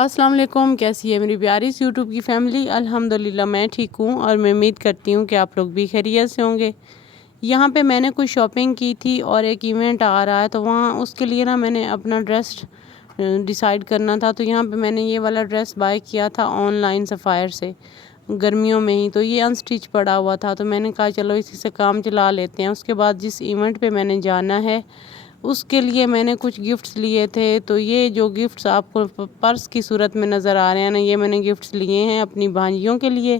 السلام علیکم، کیسی ہے میری پیاری سی یوٹیوب کی فیملی؟ الحمدللہ میں ٹھیک ہوں اور میں امید کرتی ہوں کہ آپ لوگ بھی خیریت سے ہوں گے۔ یہاں پہ میں نے کچھ شاپنگ کی تھی اور ایک ایونٹ آ رہا ہے، تو وہاں اس کے لیے میں نے اپنا ڈریس ڈیسائیڈ کرنا تھا۔ تو یہاں پہ میں نے یہ والا ڈریس بائی کیا تھا آن لائن سفائر سے گرمیوں میں ہی، تو یہ انسٹچ پڑا ہوا تھا، تو میں نے کہا چلو اسی سے کام چلا لیتے ہیں۔ اس کے بعد جس ایونٹ پہ میں نے جانا ہے اس کے لیے میں نے کچھ گفٹس لیے تھے، تو یہ جو گفٹس آپ کو پرس کی صورت میں نظر آ رہے ہیں یہ میں نے گفٹس لیے ہیں اپنی بھانجیوں کے لیے،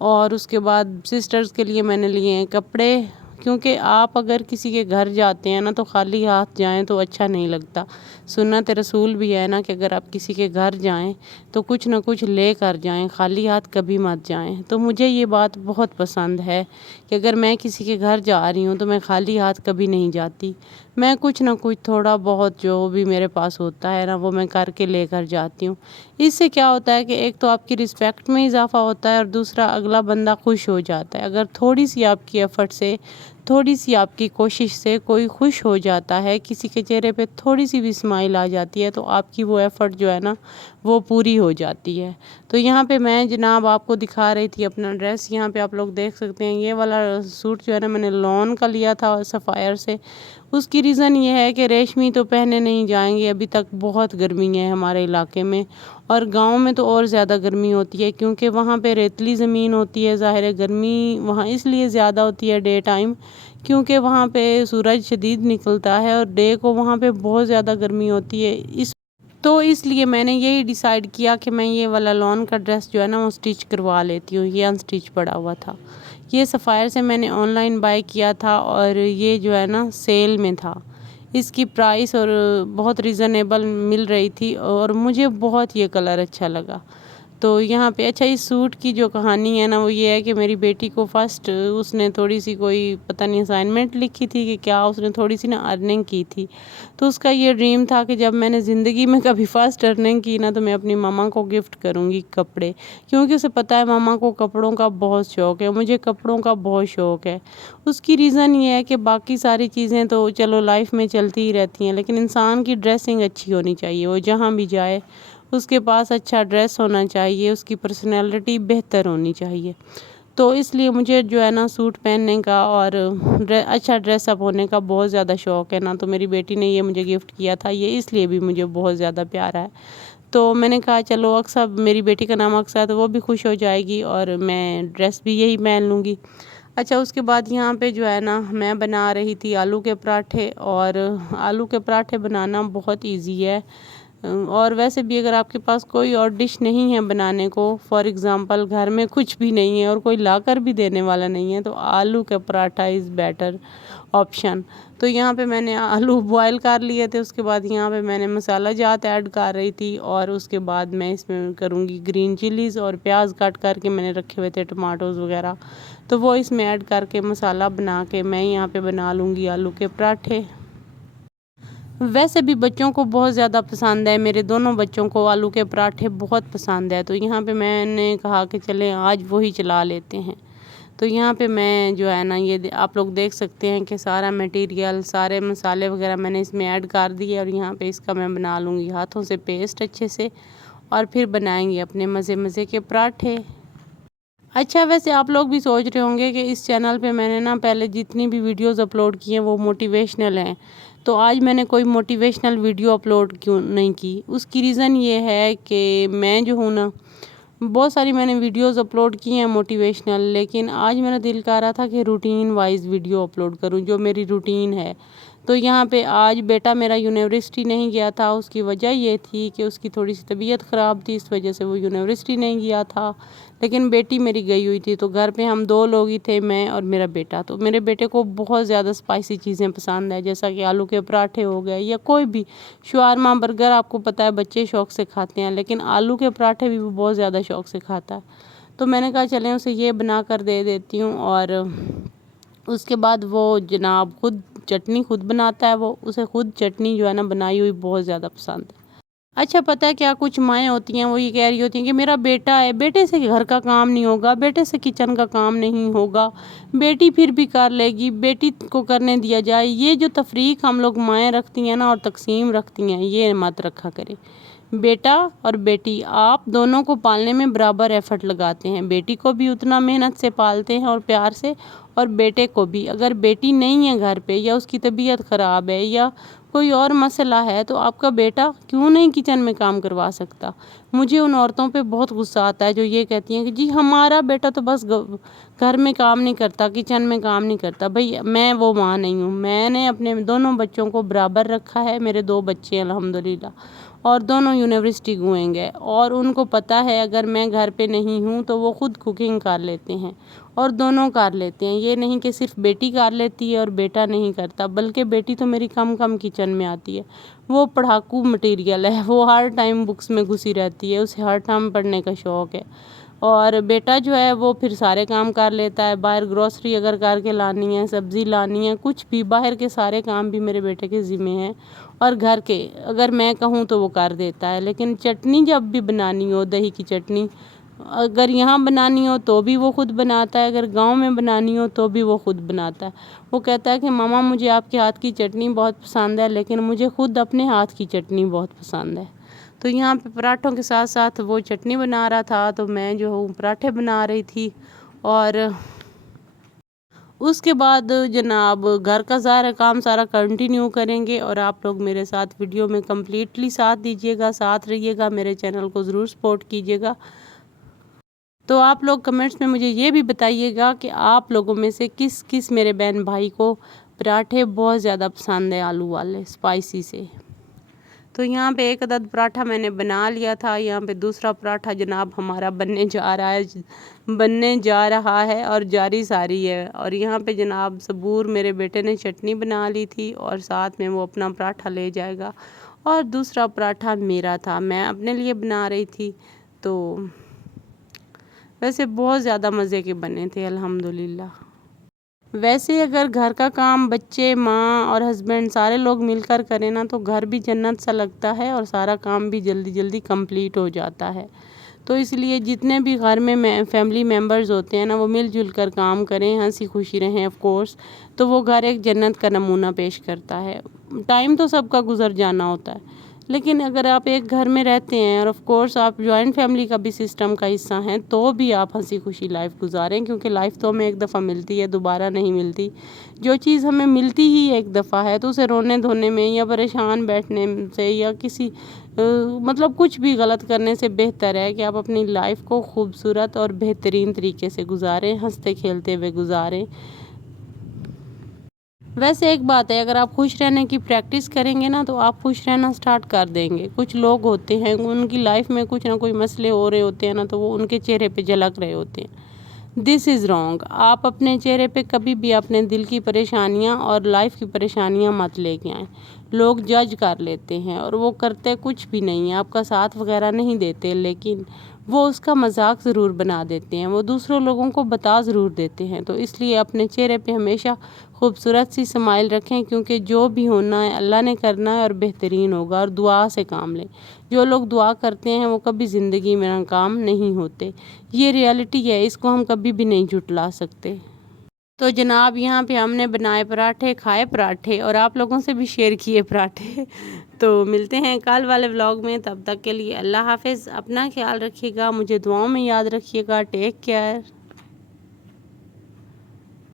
اور اس کے بعد سسٹرز کے لیے میں نے لیے ہیں کپڑے، کیونکہ آپ اگر کسی کے گھر جاتے ہیں تو خالی ہاتھ جائیں تو اچھا نہیں لگتا۔ سنت رسول بھی ہے کہ اگر آپ کسی کے گھر جائیں تو کچھ نہ کچھ لے کر جائیں، خالی ہاتھ کبھی مت جائیں۔ تو مجھے یہ بات بہت پسند ہے کہ اگر میں کسی کے گھر جا رہی ہوں تو میں خالی ہاتھ کبھی نہیں جاتی، میں کچھ نہ کچھ تھوڑا بہت جو بھی میرے پاس ہوتا ہے وہ میں کر کے لے کر جاتی ہوں۔ اس سے کیا ہوتا ہے کہ ایک تو آپ کی رسپیکٹ میں اضافہ ہوتا ہے اور دوسرا اگلا بندہ خوش ہو جاتا ہے۔ اگر تھوڑی سی آپ کی ایفرٹ سے، تھوڑی سی آپ کی کوشش سے کوئی خوش ہو جاتا ہے، کسی کے چہرے پہ تھوڑی سی بھی اسمائل آ جاتی ہے، تو آپ کی وہ ایفرٹ وہ پوری ہو جاتی ہے۔ تو یہاں پہ میں جناب آپ کو دکھا رہی تھی اپنا ڈریس۔ یہاں پہ آپ لوگ دیکھ سکتے ہیں یہ والا سوٹ میں نے لون کا لیا تھا سفائر سے۔ اس کی ریزن یہ ہے کہ ریشمی تو پہنے نہیں جائیں گے، ابھی تک بہت گرمی ہے ہمارے علاقے میں، اور گاؤں میں تو اور زیادہ گرمی ہوتی ہے کیونکہ وہاں پہ ریتلی زمین ہوتی ہے۔ ظاہر ہے گرمی وہاں اس لیے زیادہ ہوتی ہے ڈے ٹائم، کیونکہ وہاں پہ سورج شدید نکلتا ہے اور ڈے کو وہاں پہ بہت زیادہ گرمی ہوتی ہے۔ اس لیے میں نے یہی ڈیسائیڈ کیا کہ میں یہ والا لون کا ڈریس وہ سٹچ کروا لیتی ہوں۔ یہ انسٹچ پڑا ہوا تھا، یہ سفائر سے میں نے آن لائن بائی کیا تھا، اور یہ سیل میں تھا۔ اس کی پرائس اور بہت ریزنیبل مل رہی تھی اور مجھے بہت یہ کلر اچھا لگا۔ تو یہاں پہ اچھا اس سوٹ کی جو کہانی ہے وہ یہ ہے کہ میری بیٹی کو فرسٹ اس نے تھوڑی سی کوئی پتہ نہیں اسائنمنٹ لکھی تھی کہ کیا، اس نے تھوڑی سی ارننگ کی تھی، تو اس کا یہ ڈریم تھا کہ جب میں نے زندگی میں کبھی فرسٹ ارننگ کی تو میں اپنی ماما کو گفٹ کروں گی کپڑے، کیونکہ اسے پتہ ہے ماما کو کپڑوں کا بہت شوق ہے، مجھے کپڑوں کا بہت شوق ہے۔ اس کی ریزن یہ ہے کہ باقی ساری چیزیں تو چلو لائف میں چلتی ہی رہتی ہیں، لیکن انسان کی ڈریسنگ اچھی ہونی چاہیے، وہ جہاں بھی جائے اس کے پاس اچھا ڈریس ہونا چاہیے، اس کی پرسنالٹی بہتر ہونی چاہیے۔ تو اس لیے مجھے سوٹ پہننے کا اور اچھا ڈریس اپ ہونے کا بہت زیادہ شوق ہے تو میری بیٹی نے یہ مجھے گفٹ کیا تھا، یہ اس لیے بھی مجھے بہت زیادہ پیارا ہے۔ تو میں نے کہا چلو اکثر میری بیٹی کا نام اکثر ہے تو وہ بھی خوش ہو جائے گی اور میں ڈریس بھی یہی پہن لوں گی۔ اچھا اس کے بعد یہاں پہ میں بنا رہی تھی آلو کے پراٹھے، اور آلو کے پراٹھے بنانا بہت ایزی ہے، اور ویسے بھی اگر آپ کے پاس کوئی اور ڈش نہیں ہے بنانے کو، فار ایگزامپل گھر میں کچھ بھی نہیں ہے اور کوئی لا کر بھی دینے والا نہیں ہے، تو آلو کا پراٹھا از بیٹر آپشن۔ تو یہاں پہ میں نے آلو بوائل کر لیے تھے، اس کے بعد یہاں پہ میں نے مسالہ جات ایڈ کر رہی تھی، اور اس کے بعد میں اس میں کروں گی گرین چلیز، اور پیاز کٹ کر کے میں نے رکھے ہوئے تھے ٹماٹوز وغیرہ، تو وہ اس میں ایڈ کر کے مسالہ بنا کے میں یہاں پہ بنا لوں گی آلو کے پراٹھے۔ ویسے بھی بچوں کو بہت زیادہ پسند ہے، میرے دونوں بچوں کو آلو کے پراٹھے بہت پسند ہے، تو یہاں پہ میں نے کہا کہ چلیں آج وہی چلا لیتے ہیں۔ تو یہاں پہ میں یہ آپ لوگ دیکھ سکتے ہیں کہ سارا میٹیریل، سارے مسالے وغیرہ میں نے اس میں ایڈ کر دیے، اور یہاں پہ اس کا میں بنا لوں گی ہاتھوں سے پیسٹ اچھے سے، اور پھر بنائیں گے اپنے مزے مزے کے پراٹھے۔ اچھا ویسے آپ لوگ بھی سوچ رہے ہوں گے کہ اس چینل پہ میں نے پہلے جتنی بھی ویڈیوز اپلوڈ کی ہیں وہ موٹیویشنل ہیں، تو آج میں نے کوئی موٹیویشنل ویڈیو اپلوڈ کیوں نہیں کی؟ اس کی ریزن یہ ہے کہ میں بہت ساری میں نے ویڈیوز اپلوڈ کی ہیں موٹیویشنل، لیکن آج میرا دل کر رہا تھا کہ روٹین وائز ویڈیو اپلوڈ کروں، جو میری روٹین ہے۔ تو یہاں پہ آج بیٹا میرا یونیورسٹی نہیں گیا تھا، اس کی وجہ یہ تھی کہ اس کی تھوڑی سی طبیعت خراب تھی، اس وجہ سے وہ یونیورسٹی نہیں گیا تھا، لیکن بیٹی میری گئی ہوئی تھی، تو گھر پہ ہم دو لوگ ہی تھے، میں اور میرا بیٹا۔ تو میرے بیٹے کو بہت زیادہ اسپائسی چیزیں پسند ہیں، جیسا کہ آلو کے پراٹھے ہو گئے یا کوئی بھی شاورما، برگر، آپ کو پتہ ہے بچے شوق سے کھاتے ہیں، لیکن آلو کے پراٹھے بھی وہ بہت زیادہ شوق سے کھاتا ہے۔ تو میں نے کہا چلیں اسے یہ بنا کر دے دیتی ہوں، اور اس کے بعد وہ جناب خود چٹنی خود بناتا ہے، اسے خود چٹنی بنائی ہوئی بہت زیادہ پسند ہے۔ اچھا پتہ ہے کیا، کچھ مائیں ہوتی ہیں وہ یہ کہہ رہی ہوتی ہیں کہ میرا بیٹا ہے، بیٹے سے گھر کا کام نہیں ہوگا، بیٹے سے کچن کا کام نہیں ہوگا، بیٹی پھر بھی کر لے گی، بیٹی کو کرنے دیا جائے۔ یہ جو تفریق ہم لوگ مائیں رکھتی ہیں اور تقسیم رکھتی ہیں، یہ مت رکھا کریں۔ بیٹا اور بیٹی آپ دونوں کو پالنے میں برابر ایفرٹ لگاتے ہیں، بیٹی کو بھی اتنا محنت سے پالتے ہیں اور پیار سے، اور بیٹے کو بھی۔ اگر بیٹی نہیں ہے گھر پہ یا اس کی طبیعت خراب ہے یا کوئی اور مسئلہ ہے تو آپ کا بیٹا کیوں نہیں کچن میں کام کروا سکتا؟ مجھے ان عورتوں پہ بہت غصہ آتا ہے جو یہ کہتی ہیں کہ جی ہمارا بیٹا تو بس گھر میں کام نہیں کرتا، کچن میں کام نہیں کرتا۔ بھئی میں وہ ماں نہیں ہوں، میں نے اپنے دونوں بچوں کو برابر رکھا ہے، میرے 2 بچے ہیں الحمدللہ، اور دونوں یونیورسٹی گوئنگ ہے، اور ان کو پتہ ہے اگر میں گھر پہ نہیں ہوں تو وہ خود کوکنگ کر لیتے ہیں، اور دونوں کر لیتے ہیں۔ یہ نہیں کہ صرف بیٹی کر لیتی ہے اور بیٹا نہیں کرتا، بلکہ بیٹی تو میری کم کچن میں آتی ہے، وہ پڑھاکو مٹیریل ہے، وہ ہر ٹائم بکس میں گھسی رہتی ہے، اسے ہر ٹائم پڑھنے کا شوق ہے۔ اور بیٹا جو ہے وہ پھر سارے کام کر لیتا ہے، باہر گروسری اگر کر کے لانی ہے، سبزی لانی ہے، کچھ بھی باہر کے سارے کام بھی میرے بیٹے کے ذمہ ہیں، اور گھر کے اگر میں کہوں تو وہ کر دیتا ہے۔ لیکن چٹنی جب بھی بنانی ہو، دہی کی چٹنی اگر یہاں بنانی ہو تو بھی وہ خود بناتا ہے، اگر گاؤں میں بنانی ہو تو بھی وہ خود بناتا ہے۔ وہ کہتا ہے کہ ماما مجھے آپ کے ہاتھ کی چٹنی بہت پسند ہے، لیکن مجھے خود اپنے ہاتھ کی چٹنی بہت پسند ہے۔ تو یہاں پہ پراٹھوں کے ساتھ ساتھ وہ چٹنی بنا رہا تھا، تو میں جو ہوں پراٹھے بنا رہی تھی، اور اس کے بعد جناب گھر کا ظاہر کام سارا کنٹینیو کریں گے، اور آپ لوگ میرے ساتھ ویڈیو میں کمپلیٹلی ساتھ دیجیے گا، ساتھ رہیے گا، میرے چینل کو ضرور سپورٹ کیجیے گا۔ تو آپ لوگ کمنٹس میں مجھے یہ بھی بتائیے گا کہ آپ لوگوں میں سے کس میرے بہن بھائی کو پراٹھے بہت زیادہ پسند ہیں، آلو والے اسپائسی سے۔ تو یہاں پہ 1 عدد پراٹھا میں نے بنا لیا تھا، یہاں پہ دوسرا پراٹھا جناب ہمارا بننے جا رہا ہے اور جاری ساری ہے۔ اور یہاں پہ جناب صبور میرے بیٹے نے چٹنی بنا لی تھی، اور ساتھ میں وہ اپنا پراٹھا لے جائے گا، اور دوسرا پراٹھا میرا تھا، میں اپنے لیے بنا رہی تھی۔ تو ویسے بہت زیادہ مزے کے بنے تھے الحمدللہ۔ ویسے اگر گھر کا کام بچے، ماں اور ہسبینڈ سارے لوگ مل کر کریں نا تو گھر بھی جنت سا لگتا ہے، اور سارا کام بھی جلدی جلدی کمپلیٹ ہو جاتا ہے۔ تو اس لیے جتنے بھی گھر میں فیملی ممبرز ہوتے ہیں نا، وہ مل جل کر کام کریں، ہنسی خوشی رہیں آف کورس، تو وہ گھر ایک جنت کا نمونہ پیش کرتا ہے۔ ٹائم تو سب کا گزر جانا ہوتا ہے، لیکن اگر آپ ایک گھر میں رہتے ہیں اور آف کورس آپ جوائنٹ فیملی کا بھی سسٹم کا حصہ ہیں، تو بھی آپ ہنسی خوشی لائف گزاریں، کیونکہ لائف تو ہمیں ایک دفعہ ملتی ہے، دوبارہ نہیں ملتی۔ جو چیز ہمیں ملتی ہی ایک دفعہ ہے تو اسے رونے دھونے میں یا پریشان بیٹھنے سے یا کسی مطلب کچھ بھی غلط کرنے سے بہتر ہے کہ آپ اپنی لائف کو خوبصورت اور بہترین طریقے سے گزاریں، ہنستے کھیلتے ہوئے گزاریں۔ ویسے ایک بات ہے، اگر آپ خوش رہنے کی پریکٹس کریں گے نا تو آپ خوش رہنا سٹارٹ کر دیں گے۔ کچھ لوگ ہوتے ہیں ان کی لائف میں کچھ نہ کوئی مسئلے ہو رہے ہوتے ہیں نا، تو وہ ان کے چہرے پہ جھلک رہے ہوتے ہیں۔ دس از رانگ۔ آپ اپنے چہرے پہ کبھی بھی اپنے دل کی پریشانیاں اور لائف کی پریشانیاں مت لے کے آئیں۔ لوگ جج کر لیتے ہیں اور وہ کرتے کچھ بھی نہیں ہیں، آپ کا ساتھ وغیرہ نہیں دیتے، لیکن وہ اس کا مذاق ضرور بنا دیتے ہیں، وہ دوسروں لوگوں کو بتا ضرور دیتے ہیں۔ تو اس لیے اپنے چہرے پہ ہمیشہ خوبصورت سی اسمائل رکھیں، کیونکہ جو بھی ہونا ہے اللہ نے کرنا ہے اور بہترین ہوگا، اور دعا سے کام لیں۔ جو لوگ دعا کرتے ہیں وہ کبھی زندگی میں ناکام نہیں ہوتے، یہ ریالٹی ہے، اس کو ہم کبھی بھی نہیں جھٹلا سکتے۔ تو جناب یہاں پہ ہم نے بنائے پراٹھے، کھائے پراٹھے، اور آپ لوگوں سے بھی شیئر کیے پراٹھے۔ تو ملتے ہیں کل والے ولاگ میں، تب تک کے لیے اللہ حافظ، اپنا خیال رکھیے گا، مجھے دعاؤں میں یاد رکھیے گا، ٹیک کیئر۔